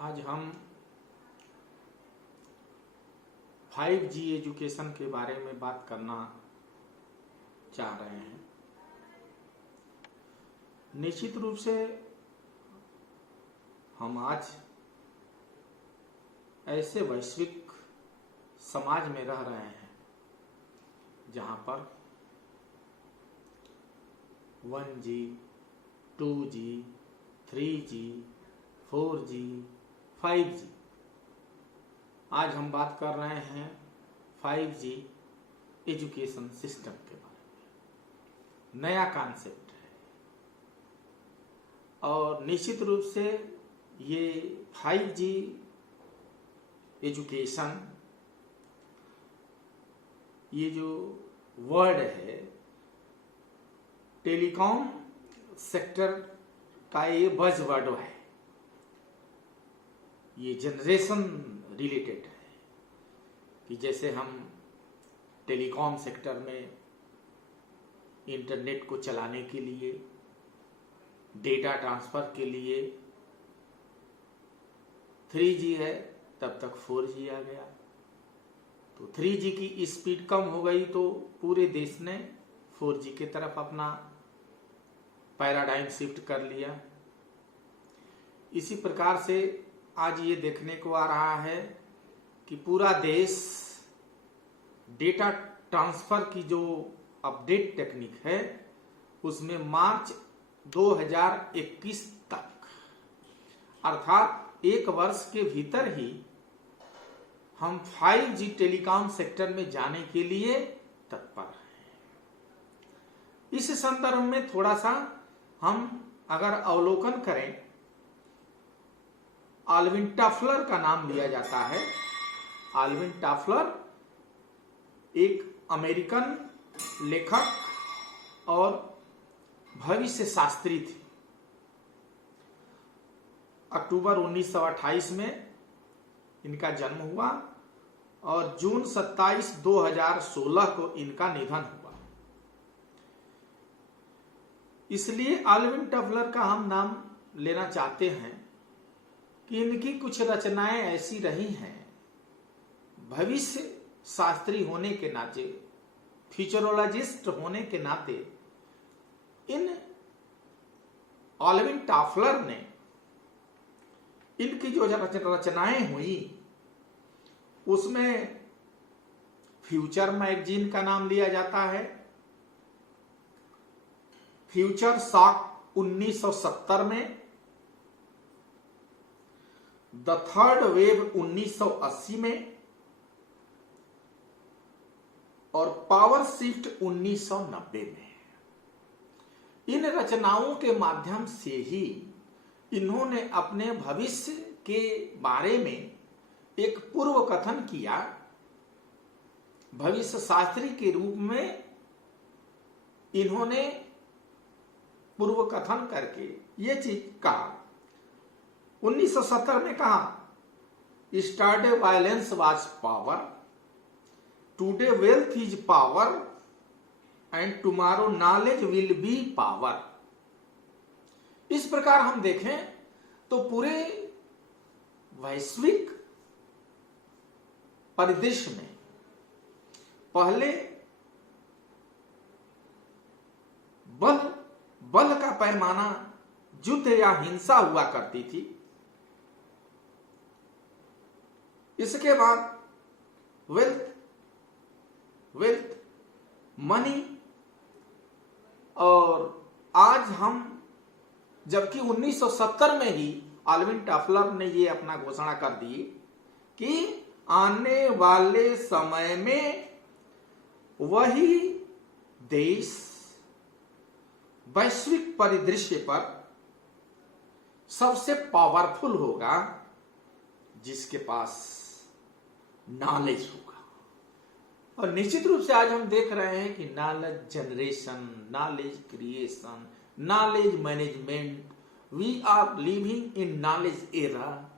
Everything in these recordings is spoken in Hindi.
आज हम 5G एजुकेशन के बारे में बात करना चाह रहे हैं। निश्चित रूप से हम आज ऐसे वैश्विक समाज में रह रहे हैं जहां पर 1G, 2G, 3G, 4G, 5G। आज हम बात कर रहे हैं 5G एजुकेशन सिस्टम के बारे में। नया कॉन्सेप्ट है और निश्चित रूप से ये 5G एजुकेशन, ये जो वर्ड है टेलीकॉम सेक्टर का, ये बज़वर्ड है। ये जनरेशन रिलेटेड है कि जैसे हम टेलीकॉम सेक्टर में इंटरनेट को चलाने के लिए, डेटा ट्रांसफर के लिए 3G है, तब तक 4G आ गया। तो 3G की स्पीड कम हो गई तो पूरे देश ने 4G की तरफ अपना पैराडाइम शिफ्ट कर लिया। इसी प्रकार से आज ये देखने को आ रहा है कि पूरा देश डेटा ट्रांसफर की जो अपडेट टेक्निक है उसमें मार्च 2021 तक, अर्थात एक वर्ष के भीतर ही हम 5G टेलीकॉम सेक्टर में जाने के लिए तत्पर हैं। इस संदर्भ में थोड़ा सा हम अगर अवलोकन करें, आल्विन टॉफलर का नाम लिया जाता है। आल्विन टॉफलर एक अमेरिकन लेखक और भविष्य शास्त्री थे। अक्टूबर 1928 में इनका जन्म हुआ और जून 27, 2016 को इनका निधन हुआ। इसलिए आल्विन टॉफलर का हम नाम लेना चाहते हैं कि इनकी कुछ रचनाएं ऐसी रही हैं, भविष्य शास्त्री होने के नाते, फ्यूचरोलॉजिस्ट होने के नाते इन आल्विन टॉफलर ने इनकी जो रचनाएं हुई उसमें फ्यूचर मैगजीन का नाम लिया जाता है। फ्यूचर शॉक 1970 में, द थर्ड वेव 1980 में और पावर शिफ्ट 1990 में। इन रचनाओं के माध्यम से ही इन्होंने अपने भविष्य के बारे में एक पूर्व कथन किया। भविष्य शास्त्री के रूप में इन्होंने पूर्व कथन करके ये चीज कहा। 1970 में कहा, yesterday violence was power, today wealth is power and tomorrow knowledge will be power. इस प्रकार हम देखें तो पूरे वैश्विक परिदृश्य में पहले बल का पैमाना युद्ध या हिंसा हुआ करती थी। इसके बाद वेल्थ मनी, और आज हम, जबकि 1970 में ही आल्विन टॉफलर ने ये अपना घोषणा कर दी कि आने वाले समय में वही देश वैश्विक परिदृश्य पर सबसे पावरफुल होगा जिसके पास नॉलेज होगा। और निश्चित रूप से आज हम देख रहे हैं कि knowledge generation, knowledge creation, knowledge management, we are living in knowledge era,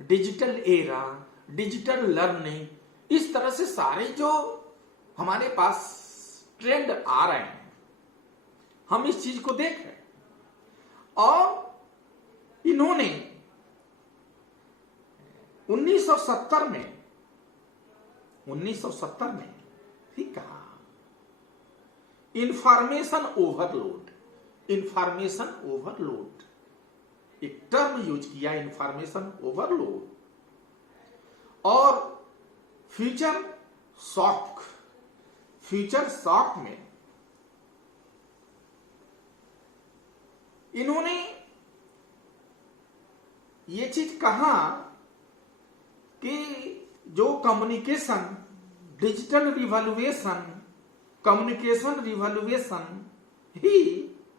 digital era, digital learning, इस तरह से सारे जो हमारे पास ट्रेंड आ रहे हैं, हम इस चीज को देख रहे हैं। और इन्होंने 1970 में ही कहा इंफॉर्मेशन ओवरलोड, एक टर्म यूज किया इंफॉर्मेशन ओवरलोड, और फ्यूचर शॉक में इन्होंने ये चीज कहा कि जो डिजिटल कम्युनिकेशन रिवॉल्यूशन ही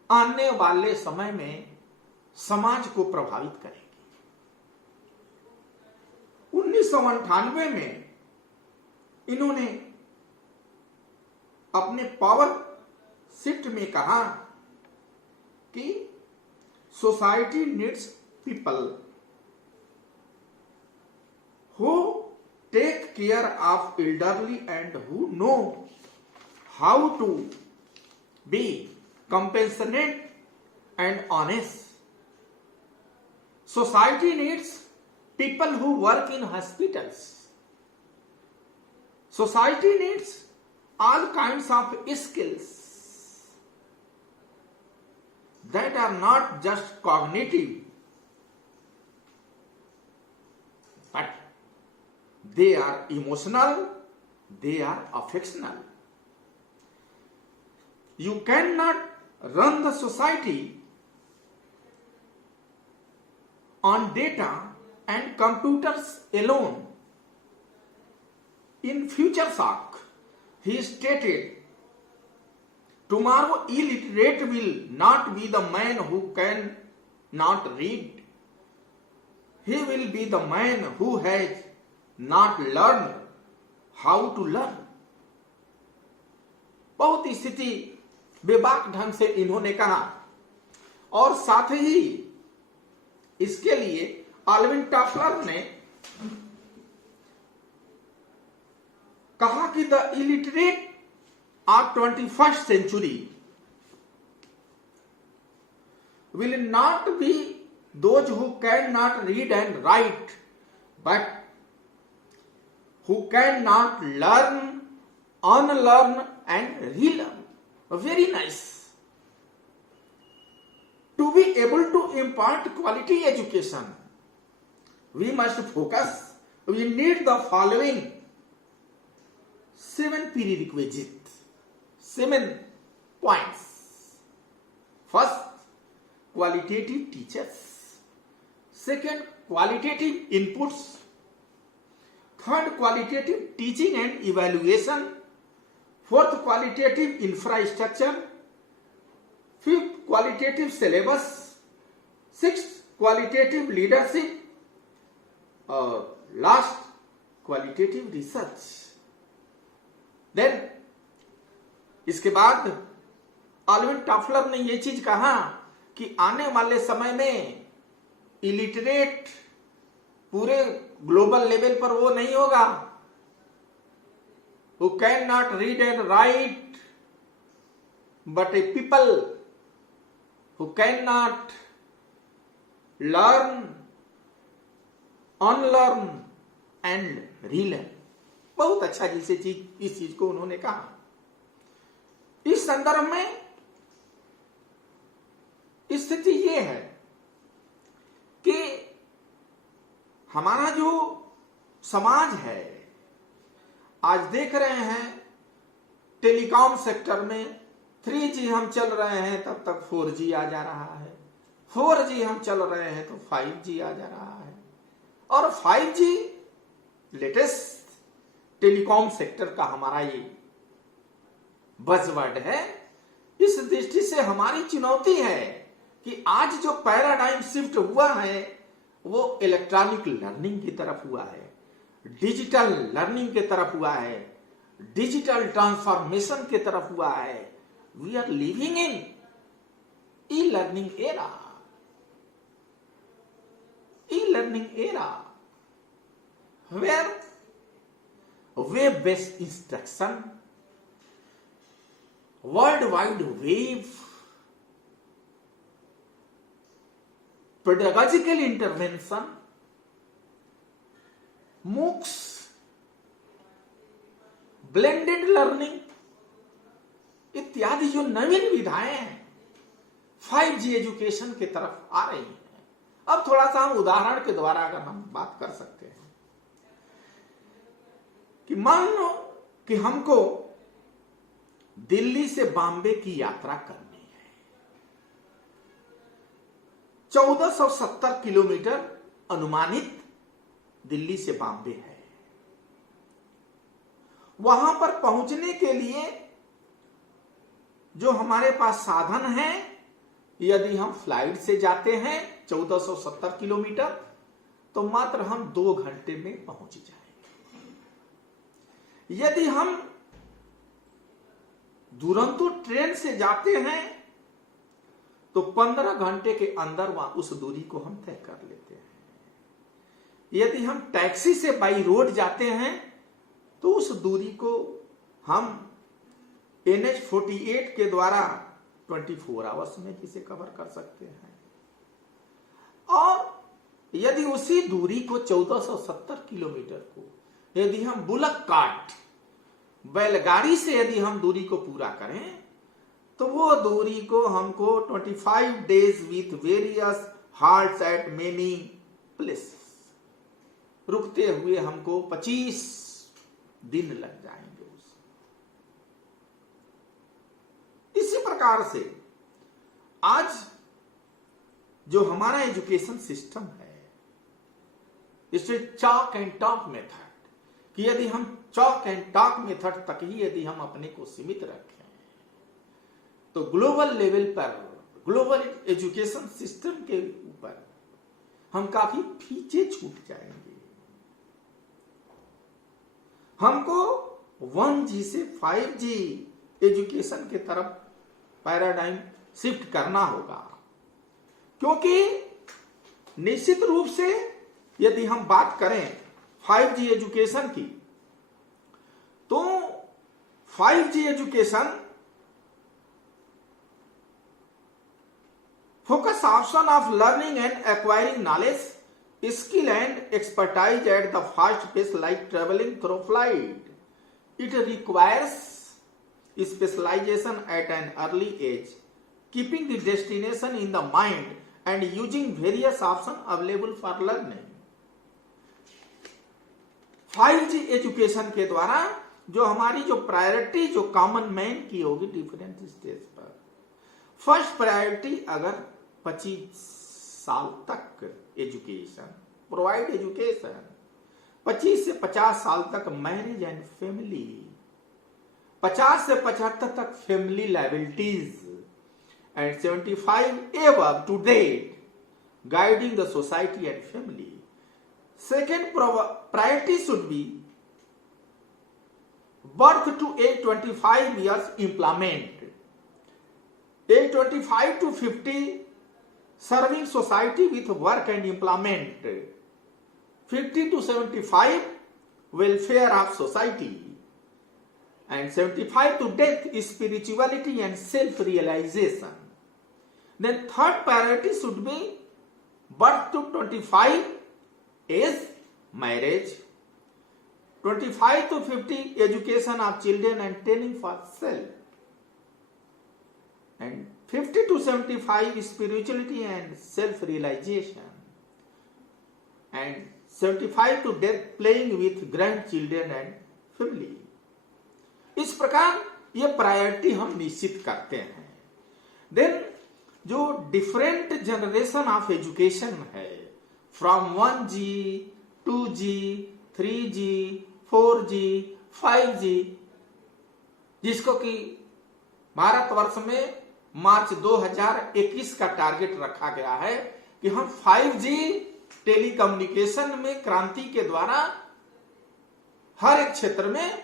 आने वाले समय में समाज को प्रभावित करेगी। 1998 में इन्होंने अपने पावर शिफ्ट में कहा कि society needs people who take care of elderly and who know how to be compassionate and honest. Society needs people who work in hospitals. Society needs all kinds of skills that are not just cognitive, but they are emotional, they are affectional. You cannot run the society on data and computers alone. In Future Shock, he stated, tomorrow illiterate will not be the man who can not read. He will be the man who has not learned how to learn. बहुत स्थिति बेबाक ढंग से इन्होंने कहा, और साथ ही इसके लिए आल्विन टॉफलर ने कहा कि the illiterate of 21st century will not be those who cannot read and write, but who cannot learn, unlearn and relearn. Very nice. To be able to impart quality education, we must focus. We need the following 7 prerequisites. 7 points. First, qualitative teachers. Second, qualitative inputs. Third, qualitative teaching and evaluation. Fourth, qualitative infrastructure. Fifth, qualitative syllabus. Sixth, qualitative leadership. Last, qualitative research. Then इसके बाद आल्विन टॉफलर ने यह चीज कहा कि आने वाले समय में इलिटरेट पूरे ग्लोबल लेवल पर वो नहीं होगा who cannot read and write, but a people who cannot learn, unlearn and relearn. बहुत अच्छा जिसे चीज इस चीज को उन्होंने कहा। इस संदर्भ में स्थिति ये है कि हमारा जो समाज है, आज देख रहे हैं टेलीकॉम सेक्टर में 3G हम चल रहे हैं तब तक 4G आ जा रहा है, 4G हम चल रहे हैं तो 5G आ जा रहा है, और 5G लेटेस्ट टेलीकॉम सेक्टर का हमारा ये बजवर्ड है। इस दृष्टि से हमारी चुनौती है कि आज जो पैराडाइम शिफ्ट हुआ है वो इलेक्ट्रॉनिक लर्निंग की तरफ हुआ है, डिजिटल लर्निंग की तरफ हुआ है, डिजिटल ट्रांसफॉर्मेशन की तरफ हुआ है। We are living in e learning era where web based instruction, World Wide Web, pedagogical intervention, MOOCs, blended learning इत्यादि जो नवीन विधाएं हैं 5G एजुकेशन की तरफ आ रही हैं। अब थोड़ा सा हम उदाहरण के द्वारा अगर हम बात कर सकते हैं कि मान लो कि हमको दिल्ली से बॉम्बे की यात्रा करनी है, 1470 किलोमीटर अनुमानित दिल्ली से बॉम्बे है। वहां पर पहुंचने के लिए जो हमारे पास साधन है, यदि हम फ्लाइट से जाते हैं 1470 किलोमीटर तो मात्र हम 2 घंटे में पहुंच जाएंगे। यदि हम दुरंतो ट्रेन से जाते हैं तो 15 घंटे के अंदर वहां उस दूरी को हम तय कर लेते हैं। यदि हम टैक्सी से बाई रोड जाते हैं तो उस दूरी को हम NH-48 के द्वारा 24 आवर्स में जिसे कवर कर सकते हैं। और यदि उसी दूरी को 1470 किलोमीटर को यदि हम बुलक कार्ट बैलगाड़ी से यदि हम दूरी को पूरा करें तो वो दूरी को हमको 25 days with various halts at many places, रुकते हुए हमको 25 दिन लग जाएंगे। इसी प्रकार से आज जो हमारा एजुकेशन सिस्टम है, इसे चॉक एंड टॉक मेथड, कि यदि हम चॉक एंड टॉक मेथड तक ही यदि हम अपने को सीमित रखें तो ग्लोबल लेवल पर, ग्लोबल एजुकेशन सिस्टम के ऊपर हम काफी पीछे छूट जाएंगे। हमको 1G से 5G एजुकेशन की तरफ पैराडाइम शिफ्ट करना होगा, क्योंकि निश्चित रूप से यदि हम बात करें 5G एजुकेशन की तो 5G education focus option of learning and acquiring knowledge, skill and expertise at the fast pace like travelling through flight. It requires specialization at an early age, keeping the destination in the mind and using various options available for learning. 5G education के द्वारा जो हमारी जो प्रायोरिटी जो कॉमन मैन की होगी डिफरेंट स्टेज पर, फर्स्ट प्रायोरिटी अगर 25 साल तक एजुकेशन, प्रोवाइड एजुकेशन, 25 से 50 साल तक मैरिज एंड फैमिली, 50 से 75 तक family liabilities, and 75 above to date guiding the society and family. Second priority should be birth to age 25 years employment, age 25 to 50 serving society with work and employment, 50 to 75 welfare of society, and 75 to death is spirituality and self-realization. Then third priority should be birth to 25 is marriage, 25 to 50 education of children and training for self, and 50 to 75 spirituality and self-realization, and 75 to death playing with grandchildren and family. इस प्रकार ये प्रायोरिटी हम निश्चित करते हैं। देन जो डिफरेंट जनरेशन ऑफ एजुकेशन है, from 1G, 2G, 3G, 4G, 5G, जिसको कि भारतवर्ष में मार्च 2021 का टारगेट रखा गया है कि हम 5G टेलीकम्युनिकेशन में क्रांति के द्वारा हर एक क्षेत्र में,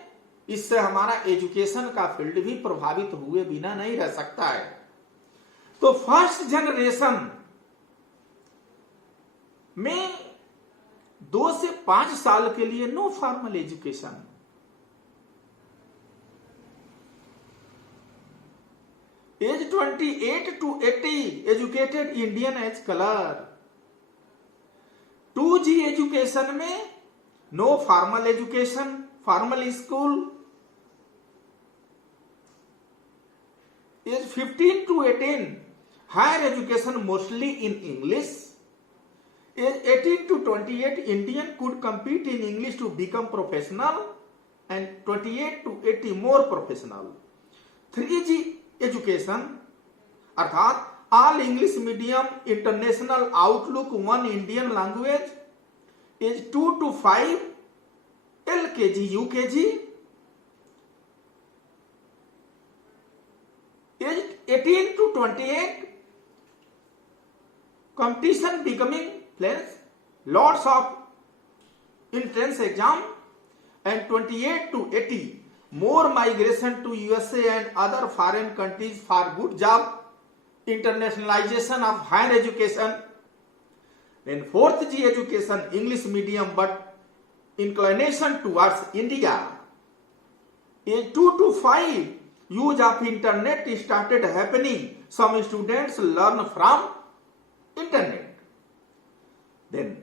इससे हमारा एजुकेशन का फील्ड भी प्रभावित हुए बिना नहीं रह सकता है। तो फर्स्ट जनरेशन में 2 से 5 साल के लिए no formal education, as 28 to 80 educated Indian as colour. 2G education में no formal education, formal school. Age 15 to 18, higher education mostly in English. Age 18 to 28, Indian could compete in English to become professional, and 28 to 80 more professional. 3G education अर्थात all English medium, international outlook, one Indian language. Age 2 to 5, LKG, UKG. Age 18 to 28, competition becoming less, lots of entrance exam, and 28 to 80, more migration to USA and other foreign countries for good job, internationalization of higher education. Then 4th G education, English medium but inclination towards India. Age 2 to 5, use of internet started happening. Some students learn from internet. Then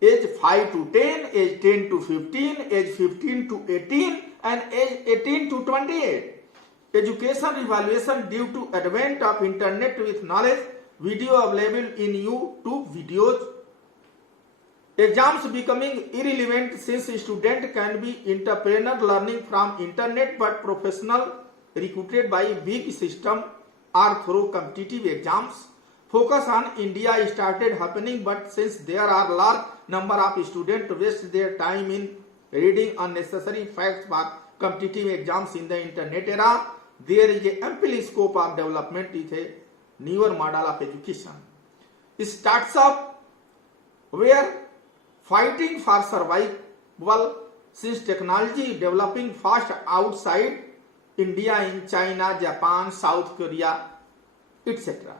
age 5 to 10, age 10 to 15, age 15 to 18, and age 18 to 28. Education evaluation due to advent of internet with knowledge, video available in YouTube videos. Exams becoming irrelevant since student can be entrepreneur learning from internet, but professional recruited by big system or through competitive exams. Focus on India started happening, but since there are large number of students waste their time in reading unnecessary facts for competitive exams in the internet era, there is a ample scope of development with a newer model of education. It starts up where fighting for survival since technology developing fast outside India in China, Japan, South Korea, etc.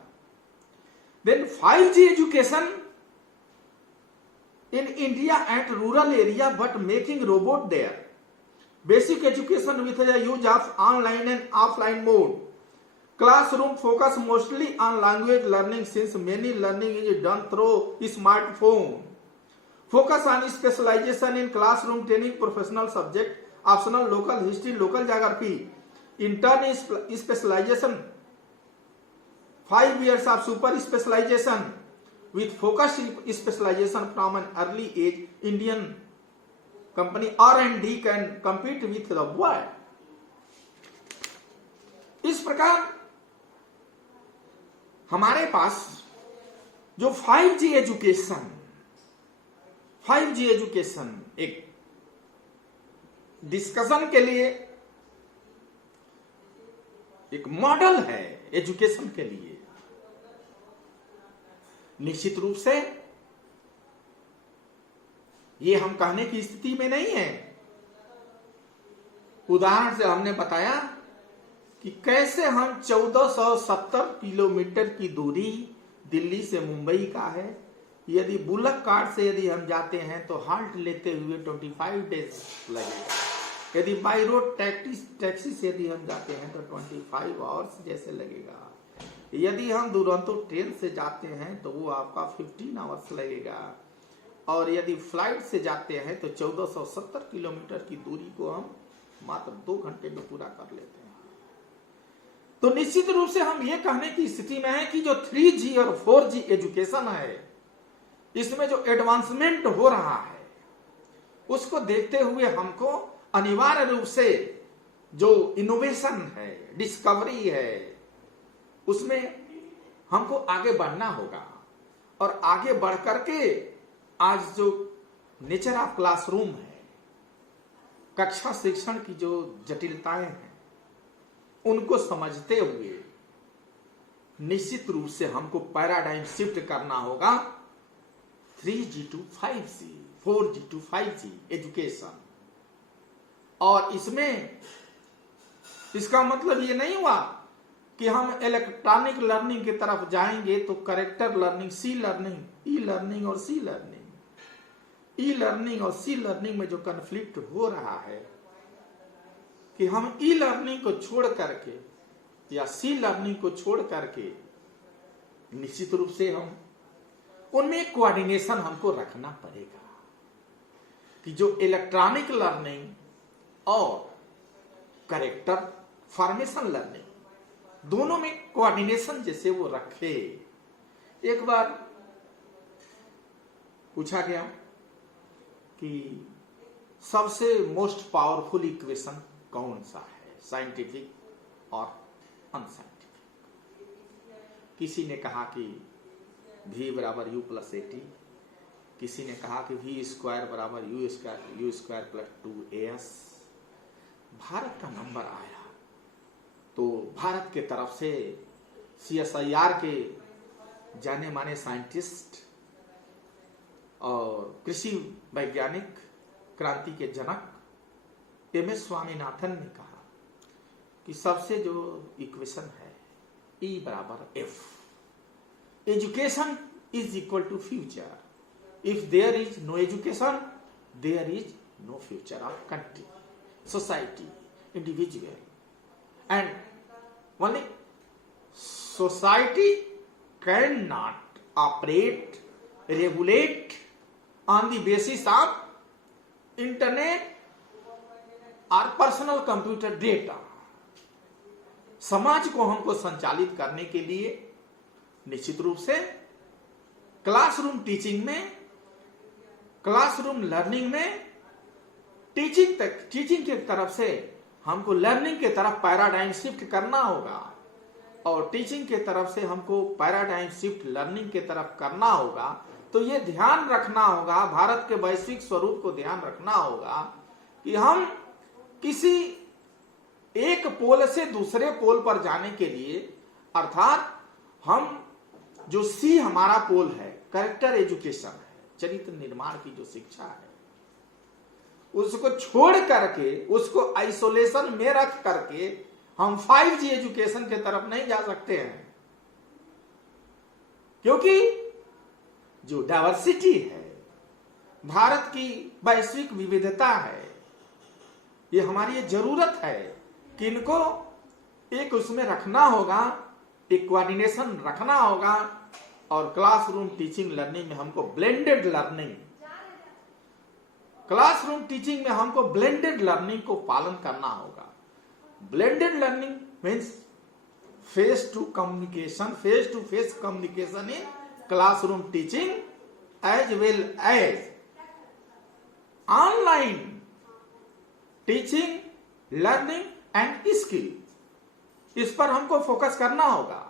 Then 5G education in India at rural area but making robot there. Basic education with the use of online and offline mode. Classroom focus mostly on language learning since many learning is done through smartphone. Focus on specialization in classroom training, professional subject, optional local history, local geography. Intern specialization, 5 years of super specialization with focused specialization from an early age. Indian company R&D can compete with the world. इस प्रकार हमारे पास जो 5G एजुकेशन एक डिस्कशन के लिए एक मॉडल है एजुकेशन के लिए। निश्चित रूप से ये हम कहने की स्थिति में नहीं है। उदाहरण से हमने बताया कि कैसे हम 1470 किलोमीटर की दूरी दिल्ली से मुंबई का है, यदि बुलक कार्ट से यदि हम जाते हैं तो हाल्ट लेते हुए 25 डेज लगेगा। यदि बाई रोड टैक्सी से यदि हम जाते हैं तो 25 आवर्स जैसे लगेगा। यदि हम दुरंतो ट्रेन से जाते हैं तो वो आपका 15 आवर्स लगेगा, और यदि फ्लाइट से जाते हैं तो 1470 किलोमीटर की दूरी को हम मात्र 2 घंटे में पूरा कर लेते हैं। तो निश्चित रूप से हम ये कहने की स्थिति में है कि जो 3G और 4G एजुकेशन है, इसमें जो एडवांसमेंट हो रहा है उसको देखते हुए हमको अनिवार्य रूप से जो इनोवेशन है, डिस्कवरी है, उसमें हमको आगे बढ़ना होगा। और आगे बढ़ करके आज जो नेचर ऑफ क्लासरूम है, कक्षा शिक्षण की जो जटिलताएं हैं, उनको समझते हुए निश्चित रूप से हमको पैराडाइम शिफ्ट करना होगा 3G to 5G, 4G to 5G education. और इसमें इसका मतलब ये नहीं हुआ कि हम इलेक्ट्रॉनिक लर्निंग की तरफ जाएंगे तो कैरेक्टर लर्निंग, सी लर्निंग, ई लर्निंग और सी लर्निंग, ई लर्निंग और सी लर्निंग में जो कन्फ्लिक्ट हो रहा है कि हम ई लर्निंग को छोड़ करके या सी लर्निंग को छोड़ करके निश्चित रूप से हम उनमें कोऑर्डिनेशन हमको रखना पड़ेगा। कि जो इलेक्ट्रॉनिक लर्निंग और कैरेक्टर फॉर्मेशन लर्निंग दोनों में कोऑर्डिनेशन जैसे वो रखे। एक बार पूछा गया कि सबसे मोस्ट पावरफुल इक्वेशन कौन सा है, साइंटिफिक और अनसाइंटिफिक। किसी ने कहा कि v बराबर u प्लस एटी, किसी ने कहा कि v स्क्वायर बराबर you square plus 2as। Bharat का नंबर आया तो भारत के तरफ से CSIR के जाने माने साइंटिस्ट और कृषि वैज्ञानिक क्रांति के जनक MS स्वामीनाथन ने कहा कि सबसे जो इक्वेशन है E बराबर F, education is equal to future, if there is no education there is no future of country, society, individual, and only society can not operate, regulate on the basis of internet or personal computer data। समाज को हमको संचालित करने के लिए निश्चित रूप से क्लासरूम टीचिंग में, क्लासरूम लर्निंग में, टीचिंग की तरफ से हमको लर्निंग के तरफ पैराडाइम शिफ्ट करना होगा और टीचिंग के तरफ से हमको पैराडाइम शिफ्ट लर्निंग के तरफ करना होगा। तो ये ध्यान रखना होगा, भारत के वैश्विक स्वरूप को ध्यान रखना होगा कि हम किसी एक पोल से दूसरे पोल पर जाने के लिए, अर्थात हम जो C हमारा पोल है, कैरेक्टर एजुकेशन है, चरित्र निर्माण की जो शिक्षा है, उसको छोड़ करके, उसको आइसोलेशन में रख करके हम 5G एजुकेशन के तरफ नहीं जा सकते हैं। क्योंकि जो डाइवर्सिटी है, भारत की वैश्विक विविधता है, ये हमारी जरूरत है कि इनको एक उसमें रखना होगा, एक कोऑर्डिनेशन रखना होगा और क्लासरूम टीचिंग लर्निंग में हमको ब्लेंडेड लर्निंग, क्लासरूम टीचिंग में हमको ब्लेंडेड लर्निंग को पालन करना होगा। Blended learning means face to communication, face to face communication in classroom teaching as well as online teaching, learning and skill। इस पर हमको फोकस करना होगा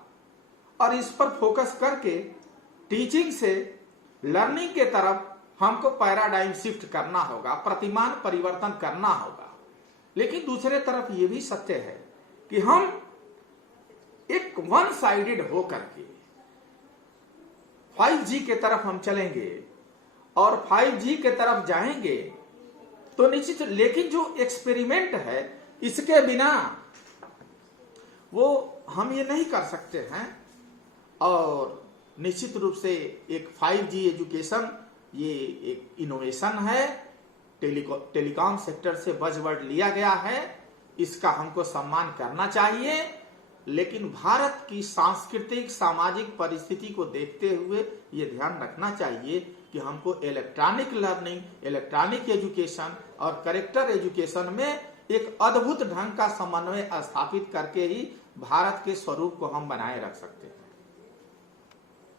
और इस पर फोकस करके टीचिंग से लर्निंग के तरफ हमको पैराडाइम शिफ्ट करना होगा, प्रतिमान परिवर्तन करना होगा। लेकिन दूसरे तरफ यह भी सत्य है कि हम एक वन साइडेड हो करके 5G के तरफ हम चलेंगे और 5G के तरफ जाएंगे तो निश्चित, लेकिन जो एक्सपेरिमेंट है इसके बिना वो हम ये नहीं कर सकते हैं। और निश्चित रूप से एक 5G एजुकेशन ये एक इनोवेशन है, टेलीकॉम सेक्टर से बज़वर्ड लिया गया है, इसका हमको सम्मान करना चाहिए। लेकिन भारत की सांस्कृतिक सामाजिक परिस्थिति को देखते हुए ये ध्यान रखना चाहिए कि हमको इलेक्ट्रॉनिक लर्निंग, इलेक्ट्रॉनिक एजुकेशन और कैरेक्टर एजुकेशन में एक अद्भुत ढंग का समन्वय स्थापित करके ही भारत के स्वरूप को हम बनाए रख सकते हैं।